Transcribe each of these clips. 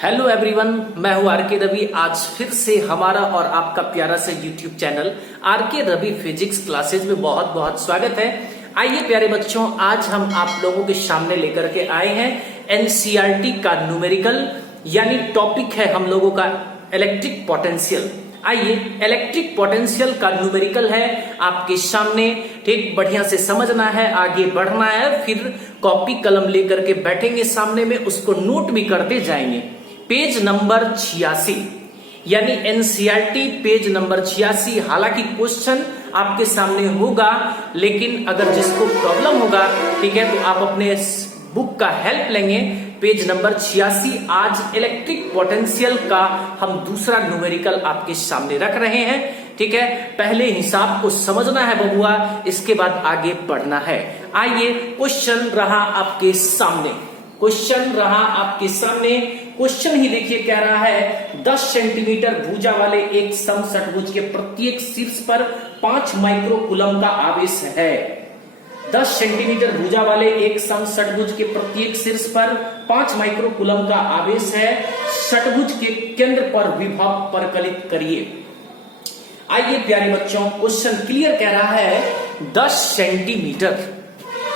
Hello everyone, मैं हूं are के रवि। आज फिर से हमारा और आपका प्यारा सा यूट्यूब चैनल आर के रवि फिजिक्स क्लासेज में बहुत बहुत स्वागत है। आइए प्यारे बच्चों, आज हम आप लोगों के सामने लेकर के आए हैं एनसीईआरटी का न्यूमेरिकल, यानी टॉपिक है हम लोगों का इलेक्ट्रिक पोटेंशियल। आइए, इलेक्ट्रिक पोटेंशियल का न्यूमेरिकल है आपके सामने। ठीक, बढ़िया से समझना है, आगे बढ़ना है, फिर कॉपी कलम लेकर के बैठेंगे सामने में, उसको नोट भी करते जाएंगे। पेज नंबर 86 यानी एनसीईआरटी पेज नंबर 86। हालांकि क्वेश्चन आपके सामने होगा, लेकिन अगर जिसको प्रॉब्लम होगा, ठीक है, तो आप अपने बुक का हेल्प लेंगे। Page number 86। आज इलेक्ट्रिक पोटेंशियल का हम दूसरा न्यूमेरिकल आपके सामने रख रहे हैं। ठीक है, पहले हिसाब को समझना है बबुआ, इसके बाद आगे बढ़ना है। आइए, क्वेश्चन रहा आपके सामने। क्वेश्चन ही देखिए, कह रहा है 10 सेंटीमीटर भुजा वाले एक समषटभुज के प्रत्येक शीर्ष पर 5 माइक्रो कूलम का आवेश है। 10 सेंटीमीटर भुजा वाले एक समषटभुज के प्रत्येक शीर्ष पर 5 माइक्रो कूलम का आवेश है। षटभुज के केंद्र पर विभव परिकलित करिए। आइए प्यारे बच्चों, क्वेश्चन क्लियर कह रहा है 10 सेंटीमीटर।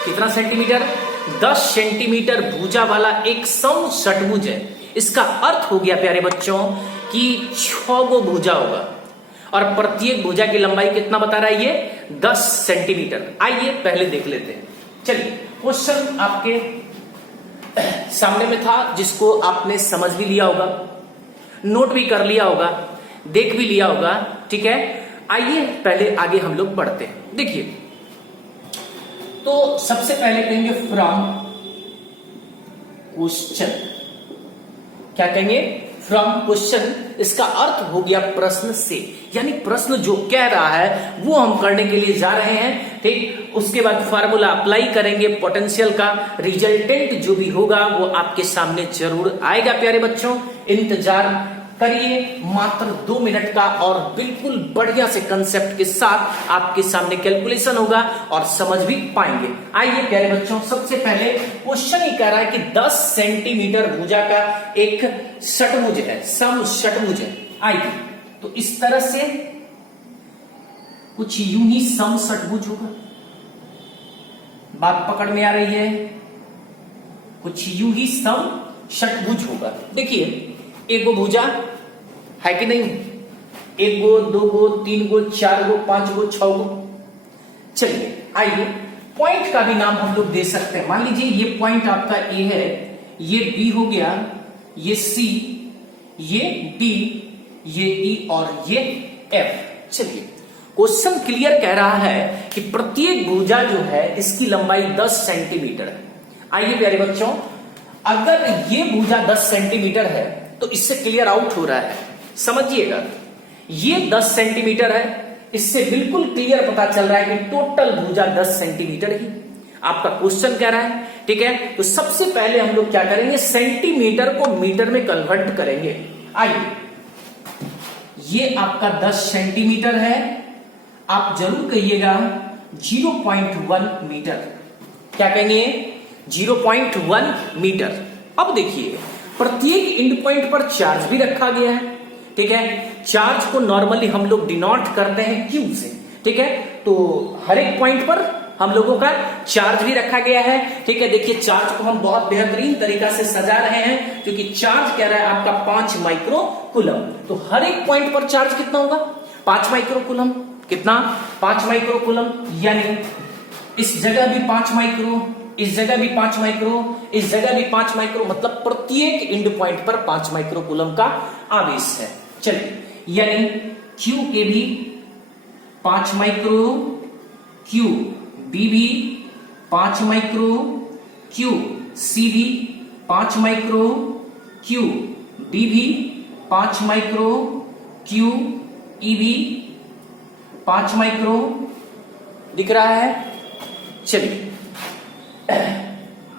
कितना सेंटीमीटर? 10 सेंटीमीटर भुजा वाला एक समषटभुज है। इसका अर्थ हो गया प्यारे बच्चों कि 6 गो भुजा होगा और प्रत्येक भुजा की लंबाई कितना बता रहा है ये? 10 सेंटीमीटर। आइए पहले देख लेते हैं। चलिए, क्वेश्चन आपके सामने में था, जिसको आपने समझ भी लिया होगा, नोट भी कर लिया होगा, देख भी लिया होगा। ठीक है, आइए पहले आगे हम लोग बढ़ते हैं। देखिए, तो सबसे पहले कहेंगे फ्रॉम क्वेश्चन। क्या कहेंगे? From question. इसका अर्थ हो गया प्रश्न से, यानी प्रश्न जो कह रहा है वो हम करने के लिए जा रहे हैं। ठीक, उसके बाद फार्मूला अप्लाई करेंगे पोटेंशियल का। रिजल्टेंट जो भी होगा वो आपके सामने जरूर आएगा प्यारे बच्चों, इंतजार करिए। मात्र 2 मिनट का और बिल्कुल बढ़िया से कंसेप्ट के साथ आपके सामने कैलकुलेशन होगा और समझ भी पाएंगे। आइए प्यारे बच्चों, सबसे पहले क्वेश्चन ही कह रहा है कि 10 सेंटीमीटर भुजा का एक षटभुज है, समषटभुज है। आइए, तो इस तरह से कुछ यूं ही समषटभुज होगा। बात पकड़ में आ रही है? कुछ यूं ही समषटभुज होगा। देखिए, एक गो भुजा है कि नहीं? 1 गो, 2 गो, 3 गो, 4 गो, 5 गो, 6 गो। चलिए, आइए पॉइंट का भी नाम हम लोग दे सकते हैं। मान लीजिए ये पॉइंट आपका ए है, ये बी हो गया, ये सी, ये डी, ये ई और ये एफ। चलिए, क्वेश्चन क्लियर कह रहा है कि प्रत्येक भुजा जो है इसकी लंबाई 10 सेंटीमीटर है। आइए प्यारे बच्चों, अगर ये भुजा 10 सेंटीमीटर है तो इससे क्लियर आउट हो रहा है, समझिएगा। ये 10 सेंटीमीटर है, इससे बिल्कुल क्लियर पता चल रहा है कि टोटल भुजा 10 सेंटीमीटर ही आपका क्वेश्चन कह रहा है। ठीक है, तो सबसे पहले हम लोग क्या करेंगे, सेंटीमीटर को मीटर में कन्वर्ट करेंगे। आइए, ये आपका 10 सेंटीमीटर है, आप जरूर कहिएगा 0.1 मीटर। क्या कहेंगे? 0.1 मीटर। अब देखिए, प्रत्येक एंड पॉइंट पर चार्ज भी रखा गया है। ठीक है, चार्ज को नॉर्मली हम लोग डिनोट करते हैं क्यू से। ठीक है, तो हर एक पॉइंट पर हम लोगों का चार्ज भी रखा गया है। ठीक है, देखिए चार्ज को हम बहुत बेहतरीन तरीका से सजा रहे हैं, क्योंकि चार्ज कह रहा है आपका 5 माइक्रो कूलम। तो हर एक पॉइंट पर चार्ज कितना होगा? 5 माइक्रो कूलम। कितना? 5 माइक्रो कूलम। यानी इस जगह भी 5 माइक्रो, इस जगह भी 5 माइक्रो, इस जगह भी 5 माइक्रो, मतलब प्रत्येक एंड पॉइंट पर 5 माइक्रो कूलम का आवेश है। चलिए, यानी क्यू ए भी 5 माइक्रो, क्यू बी भी 5 माइक्रो, क्यू सी भी 5 माइक्रो, क्यू डी भी 5 माइक्रो, क्यू ई भी 5 माइक्रो। दिख रहा है? चलिए,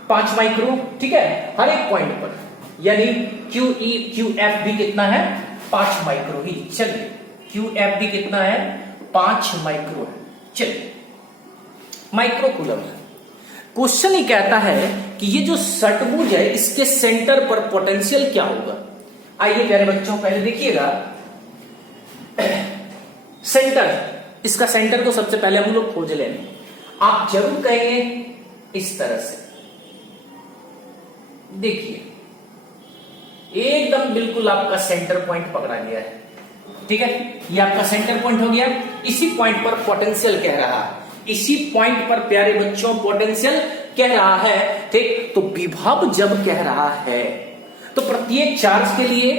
5 माइक्रो। ठीक है, हर एक पॉइंट पर, यानी क्यू ई क्यू एफ भी कितना है? 5 माइक्रो ही। चलिए, क्यू एफ भी कितना है? 5 माइक्रो है। चलिए, माइक्रो कूलम है। क्वेश्चन ही कहता है कि ये जो षटभुज है इसके सेंटर पर पोटेंशियल क्या होगा। आइए प्यारे बच्चों पहले देखिएगा सेंटर, इसका सेंटर को सबसे पहले हम लोग खोज लेंगे। आप जरूर कहेंगे इस तरह से, देखिए एकदम बिल्कुल आपका सेंटर पॉइंट पकड़ा गया है, ठीक है, ये आपका सेंटर पॉइंट हो गया। इसी पॉइंट पर पोटेंशियल कह रहा है, इसी पॉइंट पर प्यारे बच्चों पोटेंशियल कह रहा है, ठीक। तो विभव जब कह रहा है तो प्रत्येक चार्ज के लिए,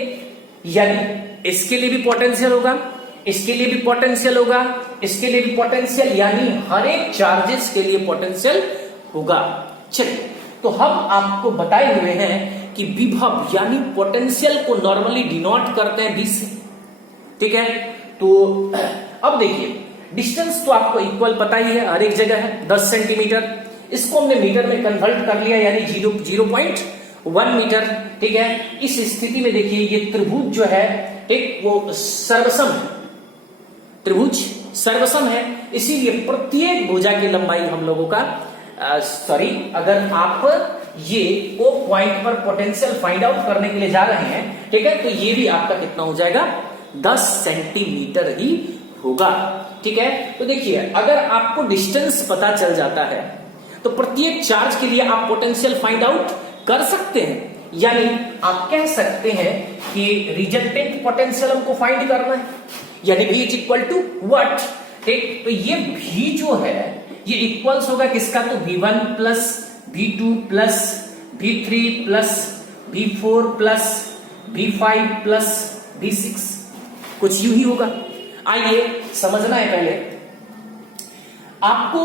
यानी इसके लिए भी पोटेंशियल होगा, इसके लिए भी पोटेंशियल होगा, इसके लिए भी पोटेंशियल, यानी हर एक चार्जेस के लिए पोटेंशियल होगा। चलिए, तो हम आपको बताए हुए हैं कि विभव यानी पोटेंशियल को नॉर्मली डिनोट करते हैं 20 से, ठीक है। तो अब देखिए डिस्टेंस तो आपको इक्वल पता ही है, हर एक जगह है 10 सेंटीमीटर। इसको हमने मीटर में कन्वर्ट कर लिया, यानी 0.1 मीटर, ठीक है। इस स्थिति में देखिए ये त्रिभुज जो है, ठीक, वो सर्वसम है, त्रिभुज सर्वसम है, इसीलिए प्रत्येक भुजा की लंबाई हम लोगों का अगर आप ये को पॉइंट पर पोटेंशियल फाइंड आउट करने के लिए जा रहे हैं, ठीक है, तो ये भी आपका कितना हो जाएगा 10 सेंटीमीटर ही होगा, ठीक है। तो देखिए अगर आपको डिस्टेंस पता चल जाता है तो प्रत्येक चार्ज के लिए आप पोटेंशियल फाइंड आउट कर सकते हैं, यानी आप कह सकते हैं कि रिजल्टेंट पोटेंशियल हमको फाइंड करना है, यानी V is equal to what, ठीक। तो ये V जो है ये इक्वल्स होगा किसका, तो V1 plus V2 plus V3 plus V4 plus V5 plus V6, कुछ यूं ही होगा। आइए समझना है, पहले आपको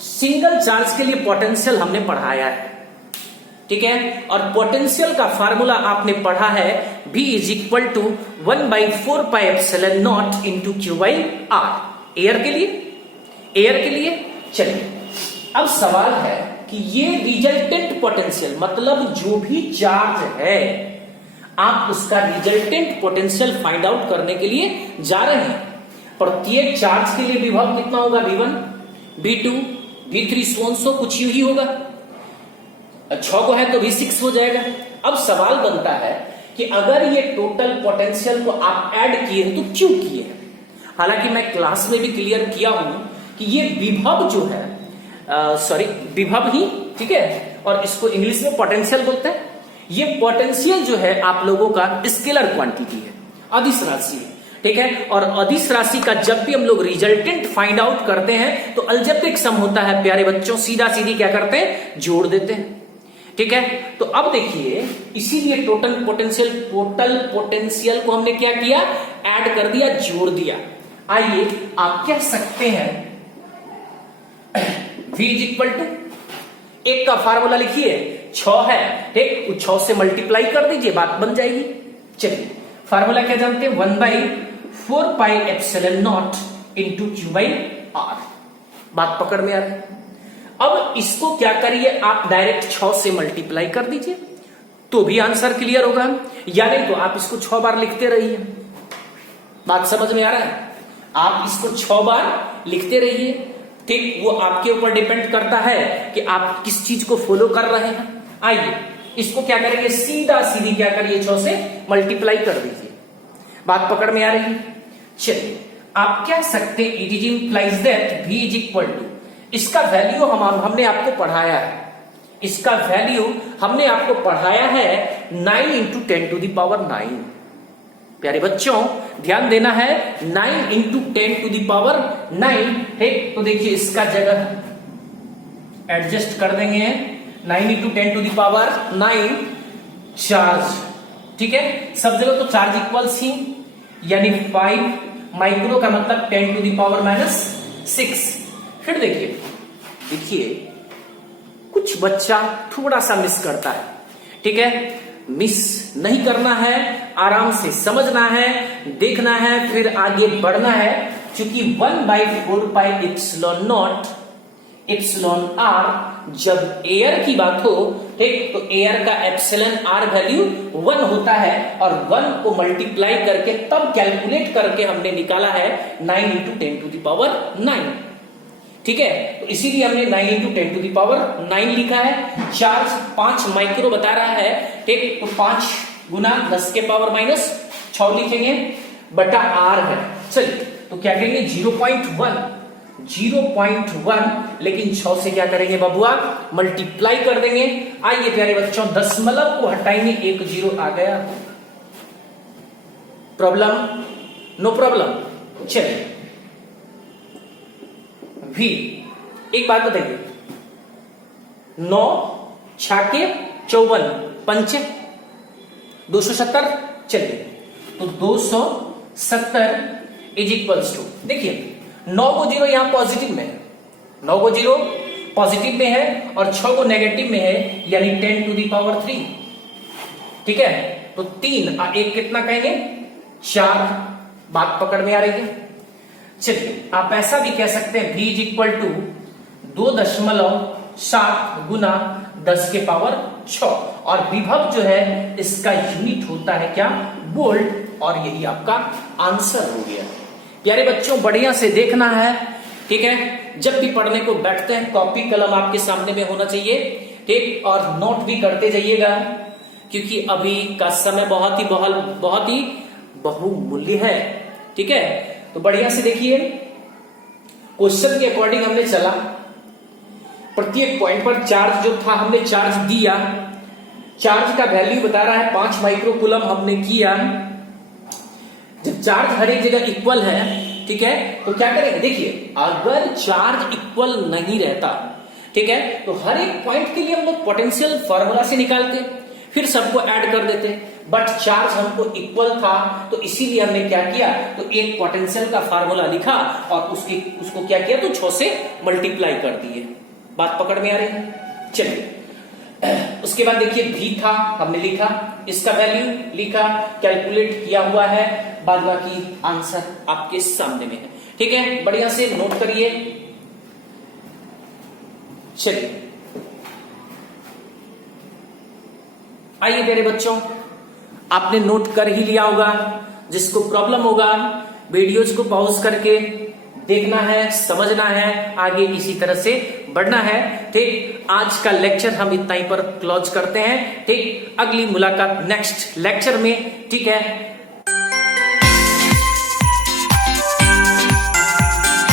सिंगल चार्ज के लिए पोटेंशियल हमने पढ़ाया है, ठीक है, और पोटेंशियल का फार्मूला आपने पढ़ा है V is equal to 1/4 pi epsilon not into Q by R, air के लिए। चलिए अब सवाल है कि ये रिजल्टेंट पोटेंशियल, मतलब जो भी चार्ज है आप उसका रिजल्टेंट पोटेंशियल फाइंड आउट करने के लिए जा रहे हैं। प्रत्येक चार्ज के लिए विभव कितना होगा, V1 V2 V3 सो कुछ यूं ही होगा, 6 को है तो V6 हो जाएगा। अब सवाल बनता है कि अगर ये टोटल पोटेंशियल को आप ऐड किए तो क्यों किए? हालांकि मैं क्लास में भी क्लियर किया हूं कि ये विभव जो है, विभव ही, ठीक है, और इसको इंग्लिश में पोटेंशियल बोलते हैं। ये पोटेंशियल जो है आप लोगों का स्केलर क्वांटिटी है, अदिश राशि है, ठीक है। और अदिश राशि का जब भी हम लोग रिजल्टेंट फाइंड आउट करते हैं तो अलजेब्रिक सम होता है प्यारे बच्चों, सीधा सीधी क्या करते हैं, जोड़ देते हैं, ठीक है। तो अब देखिए इसीलिए टोटल पोटेंशियल को हमने क्या किया, ऐड कर दिया, जोड़ दिया। आइए आप कह सकते हैं V इज इक्वल टू, एक का फार्मूला लिखिए 6 है, ठीक, 6 से मल्टीप्लाई कर दीजिए, बात बन जाएगी। चलिए फार्मूला क्या जानते हैं, 1/4 pi epsilon not into Q by R, बात पकड़ में आ रही है। अब इसको क्या करिए, आप डायरेक्ट 6 से मल्टीप्लाई कर दीजिए तो भी आंसर क्लियर होगा, या नहीं तो आप इसको 6 बार लिखते रहिए। बात समझ में आ रहा है, आप इसको 6 बार लिखते रहिए, ठीक। वो आपके ऊपर डिपेंड करता है कि आप किस चीज को फॉलो कर रहे हैं। आइए इसको क्या करेंगे, सीधा सीधी क्या करिए, 6 से मल्टीप्लाई कर दीजिए, बात पकड़ में आ रही है। चलिए आप कह सकते हैं it is implies that V is equal to, इसका वैल्यू हमने आपको पढ़ाया है, इसका वैल्यू हमने आपको पढ़ाया है 9 इंटू 10 टू द पावर 9। प्यारे बच्चों ध्यान देना है, 9 इंटू 10 टू द पावर 9, ठीक। तो देखिए इसका जगह एडजस्ट कर देंगे, 9 into 10 to the power 9 charge, ठीक है, सब जगह तो चार्ज इक्वल्स ही, यानी 5 माइक्रो का मतलब 10 टू द पावर -6। फिर देखिए कुछ बच्चा थोड़ा सा मिस करता है, ठीक है, मिस नहीं करना है, आराम से समझना है, देखना है, फिर आगे बढ़ना है। क्योंकि 1/4 pi epsilon not epsilon R, जब एयर की बात हो, ठीक, तो एयर का एप्सिलॉन R वैल्यू 1 होता है, और 1 को मल्टीप्लाई करके तब कैलकुलेट करके हमने निकाला है 9 इंटू 10 टू द पावर 9, ठीक है। तो इसीलिए हमने 9 इंटू 10 टू द पावर 9 लिखा है। चार्ज 5 माइक्रो बता रहा है, ठीक, तो 5 गुना 10 के पावर माइनस 6 लिखेंगे बटा r है। चलिए तो क्या करेंगे 0.1 लेकिन 6 से क्या करेंगे बबुआ मल्टीप्लाई कर देंगे। आइए प्यारे बच्चों दशमलव को हटाएंगे, 1 0 आ गया। Problem no problem. चलिए भी एक बात बताइए, 9 छाके 54 पंचे 270। चलिए तो 270 इज इक्वल्स टू, देखिए 9 को 0 यहां पॉजिटिव में है, 9 को 0 पॉजिटिव में है और 6 को नेगेटिव में है, यानी 10 टू द पावर 3। ठीक है तो 3 और 1 कितना कहेंगे 4। बात पकड़ में आ रही है। चलिए आप ऐसा भी कह सकते हैं v इज इक्वल टू 2.7 गुना 10 के पावर 6 और विभव जो है इसका यूनिट होता है क्या वोल्ट, और यही आपका आंसर हो गया। प्यारे बच्चों बढ़िया से देखना है, ठीक है, जब भी पढ़ने को बैठते हैं कॉपी कलम आपके सामने में होना चाहिए, ठीक, और नोट भी करते जाइएगा क्योंकि अभी का समय बहुत ही बहुमूल्य है। ठीक है तो बढ़िया से देखिए, क्वेश्चन के अकॉर्डिंग हमने चला, प्रत्येक पॉइंट पर चार्ज जो था हमने चार्ज दिया, चार्ज का वैल्यू बता रहा है 5 माइक्रोकूलम हमने किया। जब चार्ज हर एक जगह इक्वल है, ठीक है, तो क्या करेंगे, देखिए अगर चार्ज इक्वल नहीं रहता, ठीक है, तो हर एक पॉइंट के लिए हम लोग पोटेंशियल फार्मूला से निकालते, फिर सबको ऐड कर देते, बट चार्ज हमको इक्वल था तो इसीलिए हमने क्या किया, तो एक पोटेंशियल का फार्मूला लिखा और उसको क्या किया, तो 6 से मल्टीप्लाई कर दिए। बात पकड़ में आ रही है। चलिए उसके बाद देखिए भी था हमने लिखा, इसका वैल्यू लिखा, कैलकुलेट किया हुआ है, बाद बाकी आंसर आपके सामने में है। ठीक है बढ़िया से नोट करिए। चलिए आइए मेरे बच्चों, आपने नोट कर ही लिया होगा, जिसको प्रॉब्लम होगा वीडियोज को पॉज करके देखना है, समझना है, आगे इसी तरह से बढ़ना है। ठीक, आज का लेक्चर हम इतना ही पर क्लोज करते हैं। ठीक, अगली मुलाकात नेक्स्ट लेक्चर में। ठीक है।